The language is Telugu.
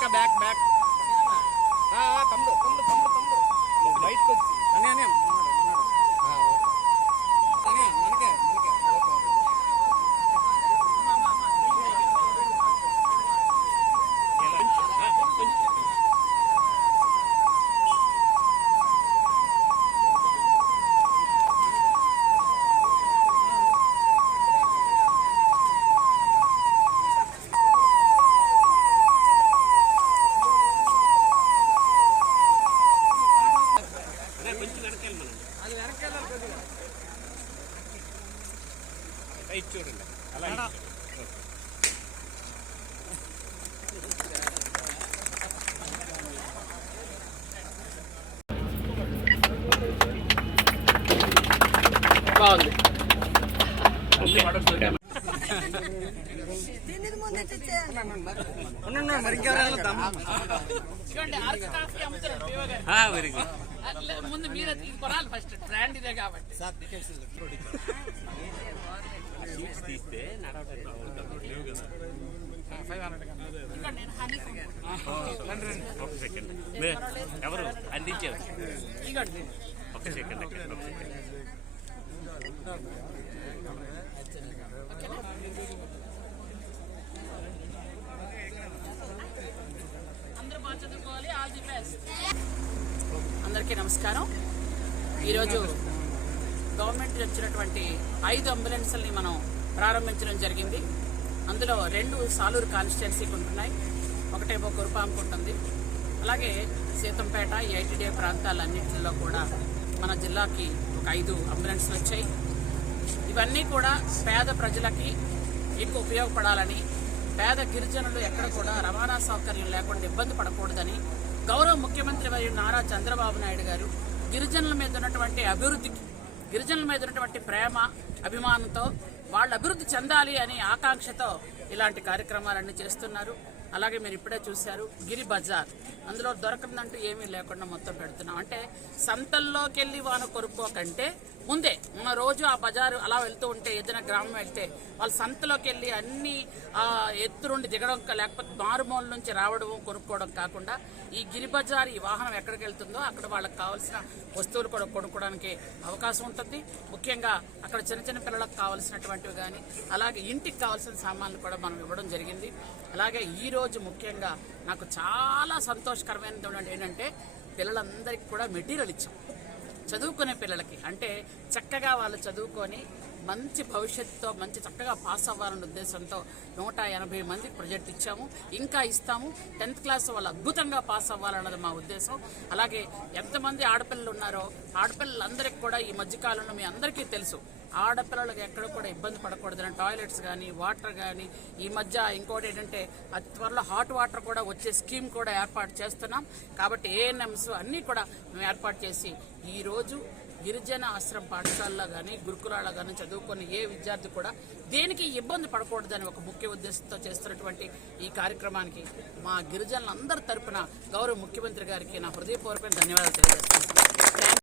ఇంకా బ్యాక్ బ్యాక్ తమ్ముడు తమ్ముడు తమ్ముడు తమ్ముడు బయటకు వచ్చి అని అని మనకే ఓకే చూడండి అలా బాగుంది. ముందు మీరు కొనాలి ఫస్ట్ బ్రాండ్ ఇదే కాబట్టి తీస్తే ఒక సెకండ్ ఎవరు అందించారు ఒక సెకండ్ అందరూ బాగా చదువుకోవాలి. All the best. అందరికీ నమస్కారం. ఈరోజు గవర్నమెంట్ వచ్చినటువంటి 5 అంబులెన్స్ని మనం ప్రారంభించడం జరిగింది. అందులో 2 సాలూరు కాన్స్టిట్యున్సీకి ఉంటున్నాయి, ఒకటేమో కురుపాంకు ఉంటుంది. అలాగే సీతంపేట ఈ ఐటీడీఏ ప్రాంతాలన్నింటిలో కూడా మన జిల్లాకి ఒక 5 అంబులెన్స్లు వచ్చాయి. ఇవన్నీ కూడా పేద ప్రజలకి ఎక్కువ ఉపయోగపడాలని, పేద గిరిజనులు ఎక్కడ కూడా రవాణా సౌకర్యం లేకుండా ఇబ్బంది పడకూడదని గౌరవ ముఖ్యమంత్రి వర్యులు నారా చంద్రబాబు నాయుడు గారు గిరిజనుల మీద ఉన్నటువంటి అభివృద్ధికి, గిరిజనుల మీద ఉన్నటువంటి ప్రేమ అభిమానంతో వాళ్ళు అభివృద్ధి చెందాలి అని ఆకాంక్షతో ఇలాంటి కార్యక్రమాలన్నీ చేస్తున్నారు. అలాగే మీరు ఇప్పుడే చూశారు గిరి బజార్, అందులో దొరకదంటూ ఏమీ లేకుండా మొత్తం పెడుతున్నాం. అంటే సంతల్లోకి వెళ్ళి వాన కొనుక్కోకంటే ముందే మన రోజు ఆ బజారు అలా వెళ్తూ ఉంటే ఏదైనా గ్రామం వెళ్తే వాళ్ళు సంతలోకి వెళ్ళి అన్ని ఎత్తు నుండి దిగడం లేకపోతే మారుమూల నుంచి రావడం కొనుక్కోవడం కాకుండా ఈ గిరి బజార్ ఈ వాహనం ఎక్కడికి వెళ్తుందో అక్కడ వాళ్ళకి కావాల్సిన వస్తువులు కూడా కొనుక్కోవడానికి అవకాశం ఉంటుంది. ముఖ్యంగా అక్కడ చిన్న చిన్న పిల్లలకు కావాల్సినటువంటివి కానీ అలాగే ఇంటికి కావాల్సిన సామాన్లు కూడా మనం ఇవ్వడం జరిగింది. అలాగే ఈరోజు ముఖ్యంగా నాకు చాలా సంతోషకరమైనది ఏంటంటే పిల్లలందరికీ కూడా మెటీరియల్ ఇచ్చాం. చదువుకునే పిల్లలకి అంటే చక్కగా వాళ్ళు చదువుకొని మంచి భవిష్యత్తుతో మంచి చక్కగా పాస్ అవ్వాలనే ఉద్దేశంతో 180 మందికి ప్రాజెక్ట్ ఇచ్చాము, ఇంకా ఇస్తాము. 10th క్లాస్ వాళ్ళు అద్భుతంగా పాస్ అవ్వాలన్నది మా ఉద్దేశం. అలాగే ఎంతమంది ఆడపిల్లలు ఉన్నారో ఆడపిల్లలందరికీ కూడా ఈ మధ్యకాలంలో మీ అందరికీ తెలుసు ఆడపిల్లలకు ఎక్కడ కూడా ఇబ్బంది పడకూడదని టాయిలెట్స్ కానీ వాటర్ కానీ ఈ మధ్య ఇంకోటి ఏంటంటే అతి త్వరలో హాట్ వాటర్ కూడా వచ్చే స్కీమ్ కూడా ఏర్పాటు చేస్తున్నాం. కాబట్టి ఏఎన్ఎంస్ అన్నీ కూడా మేము ఏర్పాటు చేసి ఈరోజు గిరిజన ఆశ్రమ పాఠశాలలో కానీ గురుకులాల్లో కానీ చదువుకున్న ఏ విద్యార్థి కూడా దేనికి ఇబ్బంది పడకూడదని ఒక ముఖ్య ఉద్దేశంతో చేస్తున్నటువంటి ఈ కార్యక్రమానికి మా గిరిజనులందరి తరపున గౌరవ ముఖ్యమంత్రి గారికి నా హృదయపూర్వకమైన ధన్యవాదాలు తెలియజేస్తున్నాను.